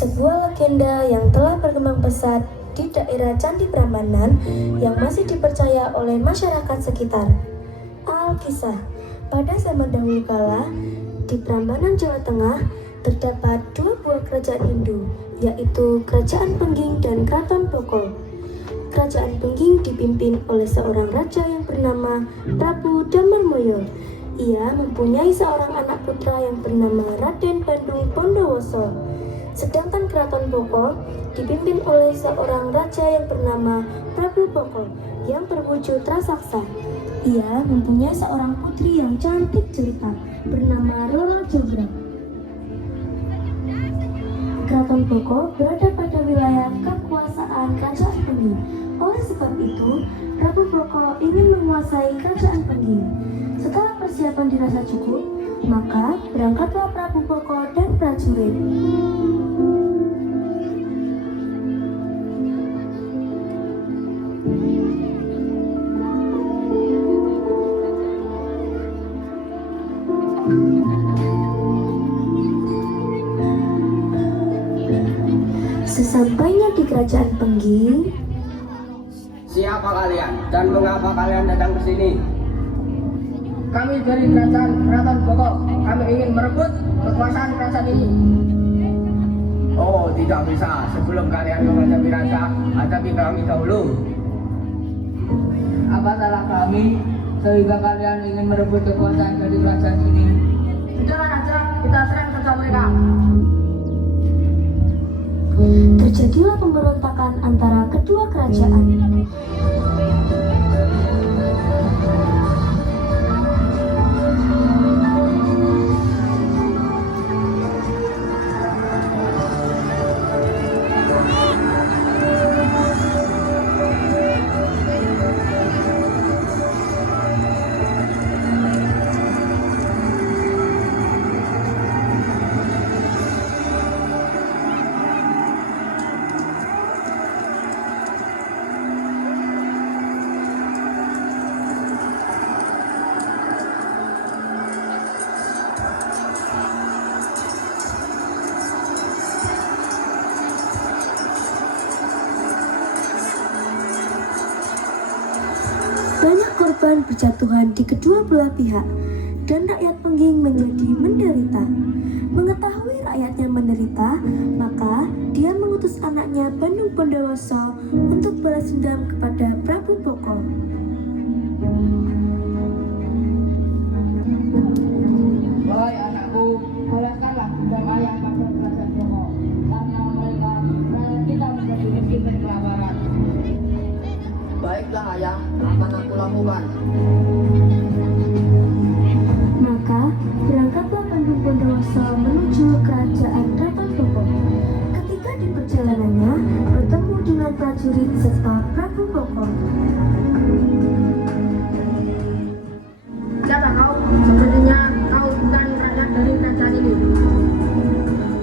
Sebuah legenda yang telah berkembang pesat di daerah Candi Prambanan yang masih dipercaya oleh masyarakat sekitar. Alkisah, pada zaman dahulu kala, di Prambanan, Jawa Tengah, terdapat dua buah kerajaan Hindu, yaitu Kerajaan Pengging dan Keraton Bokol. Kerajaan Pengging dipimpin oleh seorang raja yang bernama Prabu Damarmoyo. Ia mempunyai seorang anak putra yang bernama Raden Bandung Bondowoso. Sedangkan Keraton Bokol dipimpin oleh seorang raja yang bernama Prabu Bokol yang berwujud raksasa. Ia mempunyai seorang putri yang cantik jelita bernama Roro Jonggrang. Keraton Bokol berada pada wilayah kekuasaan Kerajaan Pengging. Oleh sebab itu, Prabu Bokol ingin menguasai Kerajaan Pengging. Setelah persiapan dirasa cukup, maka berangkatlah Prabu Bokol dan prajurit. Sesampainya di Kerajaan Pengging, siapa kalian dan mengapa kalian datang ke sini? Kami dari Keraton Bokol. Kami ingin merebut kekuasaan kerajaan ini. Oh, tidak bisa. Sebelum kalian menghadapi raja, hadapi kami dahulu. Apa salah kami sehingga kalian ingin merebut kekuasaan dari kerajaan ini? Sudahlah raja, kita serang saja mereka. terjadilah pemberontakan antara kedua kerajaan. korban berjatuhan di kedua belah pihak, dan rakyat Pengging menjadi menderita. Mengetahui rakyatnya menderita, maka dia mengutus anaknya Bandung Bondowoso untuk balas dendam kepada Prabu Poko. Wahai anakku, balaskanlah dendam ayah pada kerajaan Joko, karena mereka rakyat kita menjadi miskin dan kelaparan. Baiklah ayah, akan aku lakukan. Maka berangkatlah Bandung Bondowoso menuju kerajaan Kraton Poko. Ketika di perjalanannya bertemu dengan prajurit serta Prabu Poko. Siapa kau? Sepertinya kau bukan rakyat dari kerajaan ini.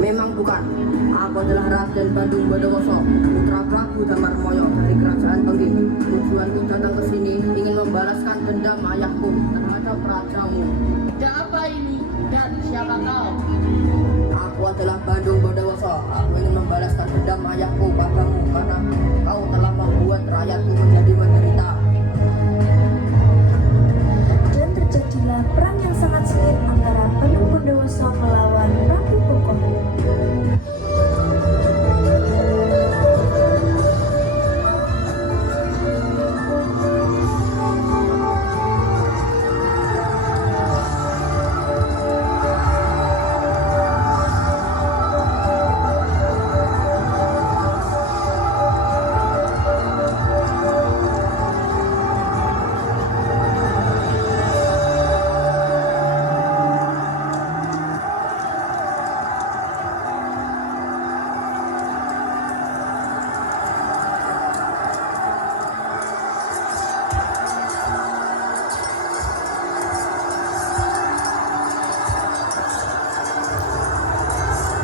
Memang bukan. Aku adalah Raden Bandung Bondowoso, putra Prabu Damarmoyo dari kerajaan Pengging. Tujuanku datang ke sini ingin membalaskan dendam ayahku terhadap rajamu. Ada apa ini? Dan siapa kau? Aku adalah Bandung Bondowoso. Aku ingin membalaskan dendam ayahku padamu karena kau telah membuat rakyatku menjadi menderita. Dan terjadilah perang yang sangat sengit antara Bandung Bondowoso melawan Prabu Poko.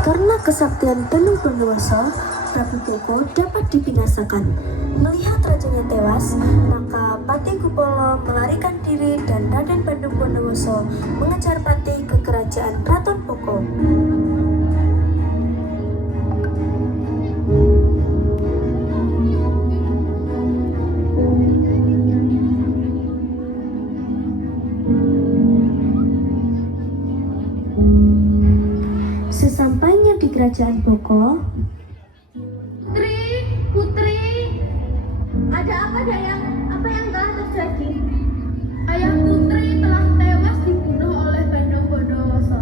Karena kesaktian Bandung Bondowoso, Prabu Poko dapat dibinasakan. Melihat rajanya tewas, maka Patih Kupolo melarikan diri dan Raden Bandung Bondowoso mengejar Patih ke kerajaan Kraton Poko. Sesampainya di kerajaan Poko, Putri, ada apa Dayang? Apa yang telah terjadi? Ayah Putri telah tewas dibunuh oleh Bandung Bondowoso.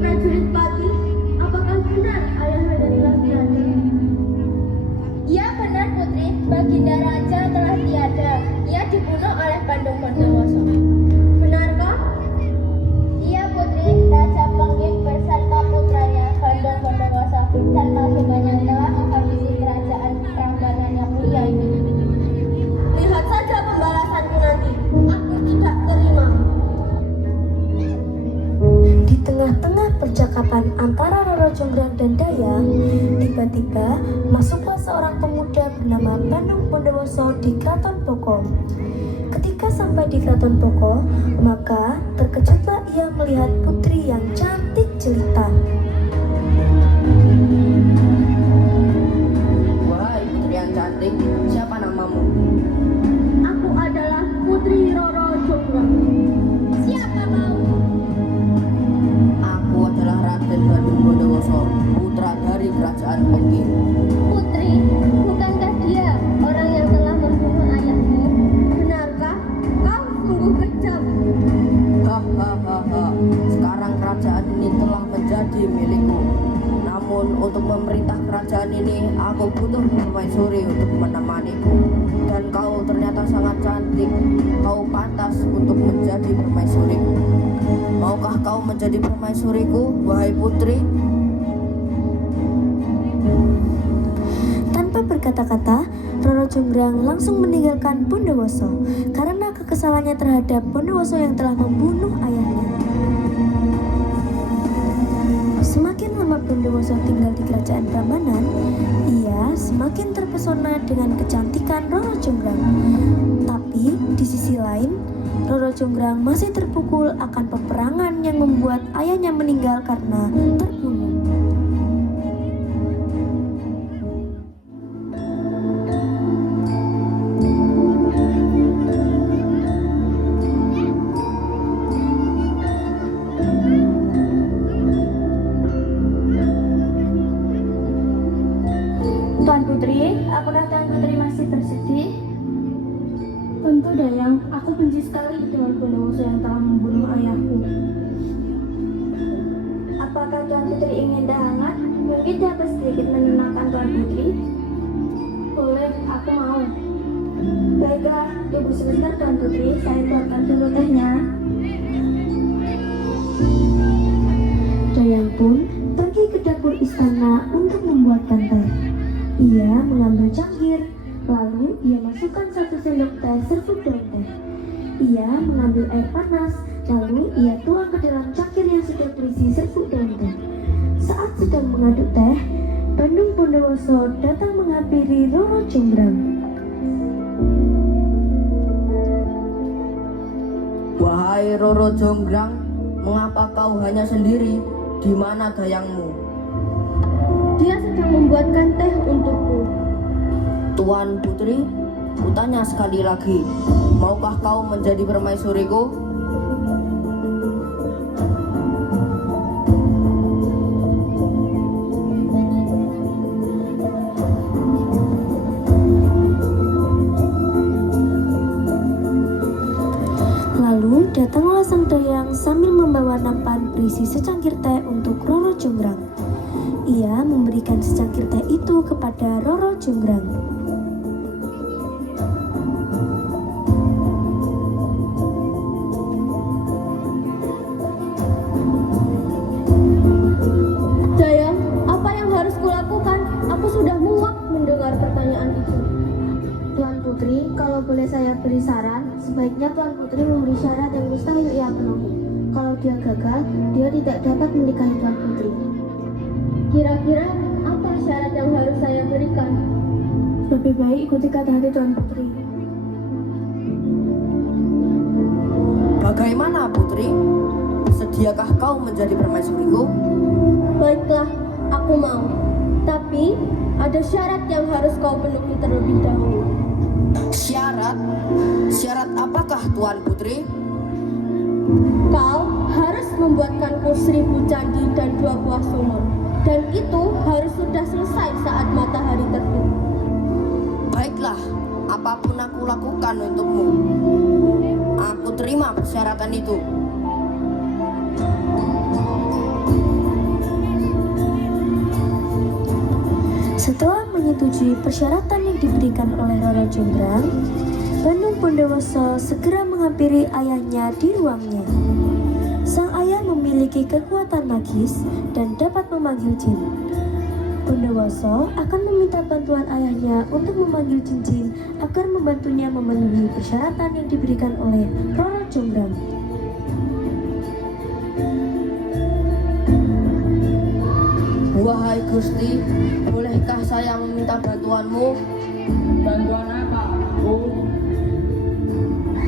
Prajurit Patih, apakah benar ayahnya telah tiada? Iya benar Putri, Baginda Raja telah tiada. Ia dibunuh oleh Bandung Bondowoso. Benarkah? Iya Putri, Raja Pengging beserta putranya Bandung Bondowoso dan pasukannya telah menghabisi kerajaan Prambanan yang mulia ini. Lihat saja pembalasanku nanti. Aku tidak terima. di tengah-tengah percakapan antara Roro Jonggrang dan Dayang, tiba-tiba masuklah seorang pemuda bernama Bandung Bondowoso di Kraton Poko. Ketika sampai di Kraton Poko, maka terkejutlah ia melihat putri yang cantik jelita. Wahai putri yang cantik, siapa namamu? Aku adalah Putri Roro Jonggrang. Siapa kau? Aku adalah Raden Bandung Bondowoso, putra dari kerajaan Pengging. Putri, bukankah dia orang yang telah membunuh ayahmu? Benarkah? Kau sungguh kejam. Hahaha, sekarang kerajaan ini telah menjadi milikku. Namun untuk memerintah kerajaan ini, aku butuh permaisuri untuk menemaniku. Dan kau ternyata sangat cantik. Kau pantas untuk menjadi permaisuriku. Maukah kau menjadi permaisuriku, wahai putri? Tanpa berkata-kata, Roro Jonggrang langsung meninggalkan Bondowoso karena kekesalannya terhadap Bondowoso yang telah membunuh ayahnya. Semakin lama Bondowoso tinggal di kerajaan Prambanan, ia semakin terpesona dengan kecantikan Roro Jonggrang. Tapi di sisi lain, Roro Jonggrang masih terpukul akan peperangan yang membuat ayahnya meninggal karena terbunuh. apakah Tuan Putri masih bersedih? Tentu Dayang, aku benci sekali dengan Bondowoso yang telah membunuh ayahku. Apakah Tuan Putri ingin teh hangat? Mungkin dapat sedikit menenangkan Tuan Putri. Boleh, aku mau. Baiklah, tunggu sebentar Tuan Putri, saya buatkan dulu tehnya. Dayang pun pergi ke dapur istana untuk membuatkan teh. Ia mengambil cangkir, lalu ia masukkan 1 sendok teh serbuk daun teh. Ia mengambil air panas, lalu ia tuang ke dalam cangkir yang sudah berisi serbuk daun teh. Saat sedang mengaduk teh, Bandung Bondowoso datang menghampiri Roro Jonggrang. Wahai Roro Jonggrang, mengapa kau hanya sendiri? Di mana Dayangmu? Dia sedang membuatkan teh untukku. Tuan Putri, kutanya sekali lagi, maukah kau menjadi permaisuriku? Lalu datanglah sang Dayang sambil membawa nampan berisi secangkir teh untuk Roro Jonggrang. Ia memberikan secangkir teh itu kepada Roro Jonggrang. Dayang, apa yang harus kulakukan? Aku sudah muak mendengar pertanyaan itu. Tuan Putri, kalau boleh saya beri saran, sebaiknya Tuan Putri memberi syarat yang mustahil ia penuhi. Kalau dia gagal, dia tidak dapat menikahi Tuan Putri. Kira-kira apa syarat yang harus saya berikan? Lebih baik ikuti kata hati Tuan Putri. Bagaimana Putri? Sediakah kau menjadi permaisuriku? Baiklah, aku mau. Tapi ada syarat yang harus kau penuhi terlebih dahulu. Syarat? Syarat apakah Tuan Putri? Kau harus membuatkanku 1000 candi dan 2 buah sumur. Dan itu harus sudah selesai saat matahari terbit. Baiklah, apapun aku lakukan untukmu. Aku terima persyaratan itu. Setelah menyetujui persyaratan yang diberikan oleh Roro Jonggrang, Bandung Bondowoso segera menghampiri ayahnya di ruangnya. Sang ayah memiliki kekuatan magis dan dapat memanggil jin. Bondowoso akan meminta bantuan ayahnya untuk memanggil jin-jin agar membantunya memenuhi persyaratan yang diberikan oleh Roro Jonggrang. Wahai Gusti, bolehkah saya meminta bantuanmu? Bantuan apa, Bu?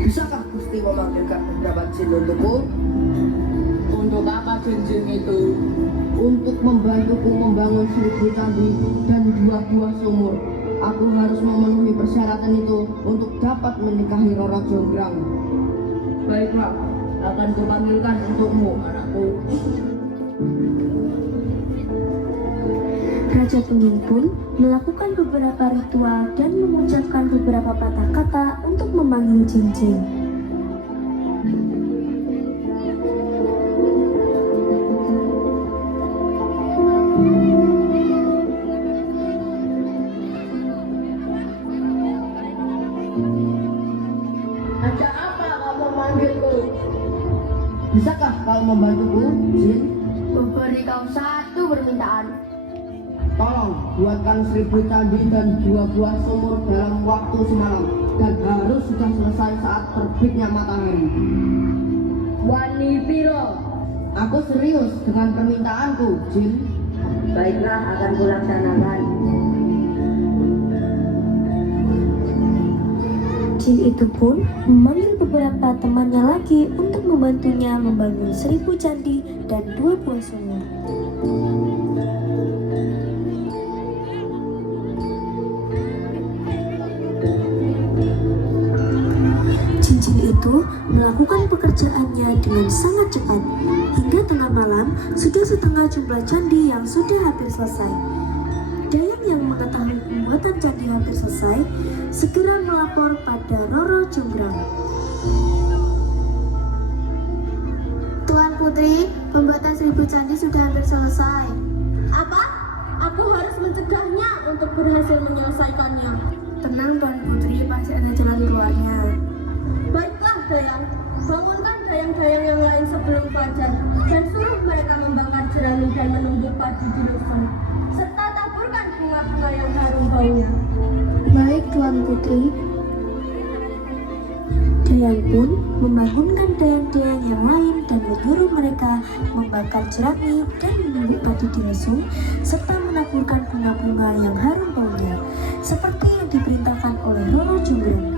Bisakah Gusti memanggilkan beberapa jin untukku? Untuk apa jin-jin itu? Untuk membantuku membangun 1000 candi dan 2 buah sumur. Aku harus memenuhi persyaratan itu untuk dapat menikahi Roro Jonggrang. Baiklah, akan kupanggilkan untukmu, anakku. Raja Tunging pun melakukan beberapa ritual dan mengucapkan beberapa patah kata untuk memanggil jin-jin. Ada apa kau memanggilku? Bisakah kau membantuku, jin? Memberi kau satu permintaan. Tolong buatkan 1000 candi dan 2 buah sumur dalam waktu semalam dan harus sudah selesai saat terbitnya matahari. Wani piro? Aku serius dengan permintaanku, jin. Baiklah, akan kulaksanakan. Jin itu pun memanggil beberapa temannya lagi untuk membantunya membangun 1000 candi dan 2 buah sumur. Jin-jin itu melakukan pekerjaannya dengan sangat cepat. Hingga tengah malam, sudah setengah jumlah candi yang sudah hampir selesai. Dayang yang mengetahui pembuatan pembuatan candi hampir selesai, segera melapor pada Roro Jonggrang. Tuan Putri, pembuatan 1000 candi sudah hampir selesai. Apa? Aku harus mencegahnya untuk berhasil menyelesaikannya. Tenang Tuan Putri, pasti ada jalan keluarnya. Baiklah Dayang, bangunkan dayang-dayang yang lain sebelum fajar dan suruh mereka membakar jerami dan menumbuk padi di lusung, serta taburkan bunga-bunga yang harum baunya. Baik Tuan Putri. Dayang pun membangunkan dayang-dayang yang lain dan menyuruh mereka membakar jerami dan menumbuk padi di lesung serta menaburkan bunga-bunga yang harum baunya seperti yang diperintahkan oleh Roro Jonggrang.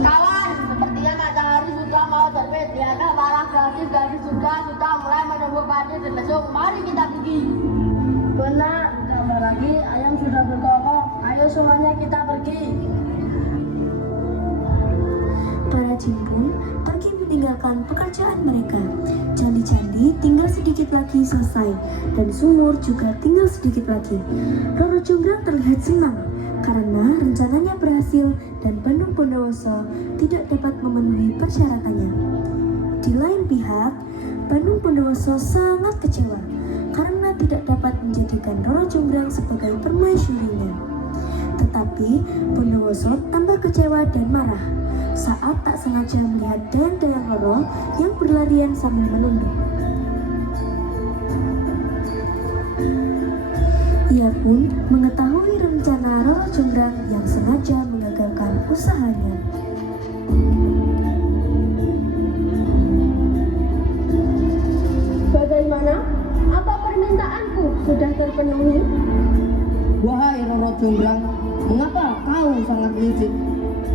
Kawan, sepertinya matahari sudah mau terbit. Lihatlah para gadis-gadis sudah mulai menumbuk padi di lesung. Mari kita pergi. Benar, tambah lagi ayam sudah berkokok. Ayo semuanya kita pergi. Para jin pun pergi meninggalkan pekerjaan mereka. Candi-candi tinggal sedikit lagi selesai dan sumur juga tinggal sedikit lagi. Roro Jonggrang terlihat senang karena rencananya berhasil dan Bandung Bondowoso tidak dapat memenuhi persyaratannya. Di lain pihak, Bandung Bondowoso sangat kecewa karena tidak dapat menjadikan Roro Jonggrang sebagai permaisurinya. Tetapi Bondowoso tambah kecewa dan marah saat tak sengaja melihat dayang-dayang Roro yang berlarian sambil menunduk. Ia pun mengetahui rencana Roro Jonggrang yang sengaja mengagalkan usahanya. Bagaimana? Apa permintaanku sudah terpenuhi? Wahai Roro Jonggrang, mengapa kau sangat licik?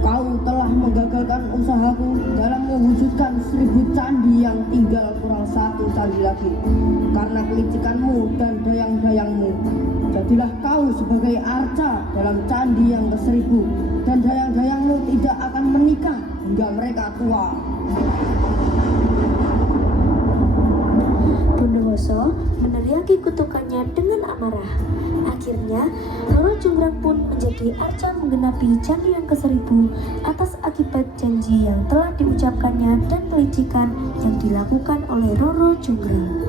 Kau telah menggagalkan usahaku dalam mewujudkan 1000 candi yang tinggal kurang 1 candi lagi. Karena kelicikanmu dan dayang-dayangmu, jadilah kau sebagai arca dalam candi yang ke-1000 dan dayang-dayangmu tidak akan menikah hingga mereka tua. Bondowoso meneriaki kutukannya dengan amarah. Akhirnya, Roro Jonggrang pun menjadi arca menggenapi candi yang ke-1000 atas akibat janji yang telah diucapkannya dan kelicikan yang dilakukan oleh Roro Jonggrang.